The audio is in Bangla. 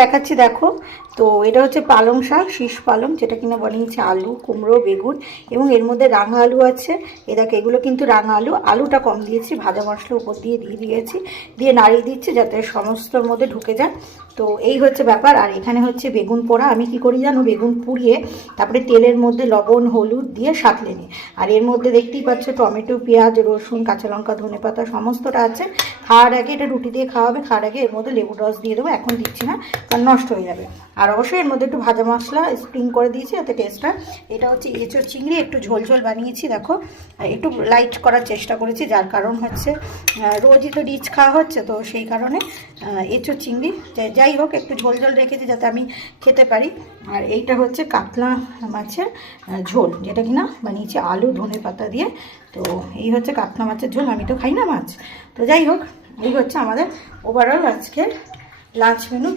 দেখাচ্ছি দেখো। তো এটা হচ্ছে পালং শাক, শীষ পালং, যেটা কিনা বানিয়েছে আলু, কুমড়ো, বেগুন এবং এর মধ্যে রাঙা আলু আছে। এ দেখো এগুলো কিন্তু রাঙা আলু, আলুটা কম দিয়েছি, ভাজা মশলা উপর দিয়ে দিয়েছি, দিয়ে নাড়িয়ে দিচ্ছি যাতে সমস্তর মধ্যে ঢুকে যায়। তো এই হচ্ছে ব্যাপার। আর এখানে হচ্ছে বেগুন পোড়া। আমি কি করি জানো, বেগুন পুড়িয়ে তারপরে তেলের মধ্যে লবণ হলুদ দিয়ে সাঁতলে নিই। আর এর মধ্যে দেখতেই পাচ্ছ টমেটো, পেঁয়াজ, রসুন, কাঁচা লঙ্কা, ধনেপাতা সমস্তটা আছে। খাওয়ার আগে, এটা রুটি দিয়ে খাওয়া হবে, খাওয়ার আগে এর মধ্যে লেবুর রস দিয়ে দেবো, এখন দিচ্ছি না কারণ নষ্ট হয়ে যাবে। আর অবশ্যই এর মধ্যে একটু ভাজা মশলা স্প্রিং করে দিয়েছি যাতে টেস্টটা। এটা হচ্ছে এঁচোড় চিংড়ি, একটু ঝোল ঝোল বানিয়েছি দেখো, একটু লাইট করার চেষ্টা করেছি, যার কারণ হচ্ছে রোজই তো রিচ খাওয়া হচ্ছে, তো সেই কারণে এঁচোড় চিংড়ি যাই হোক একটু ঝোল ঝোল রেখেছি যাতে আমি খেতে পারি। আর এইটা হচ্ছে কাতলা মাছের ঝোল, যেটা কিনা বানিয়েছি আলু ধনে পাতা দিয়ে। তো এই হচ্ছে কাতলা মাছের ঝোল, আমি তো খাই না মাছ। তো যাই হোক, এই হচ্ছে আমাদের ওভারঅল আজকের লাঞ্চ মেনু। তো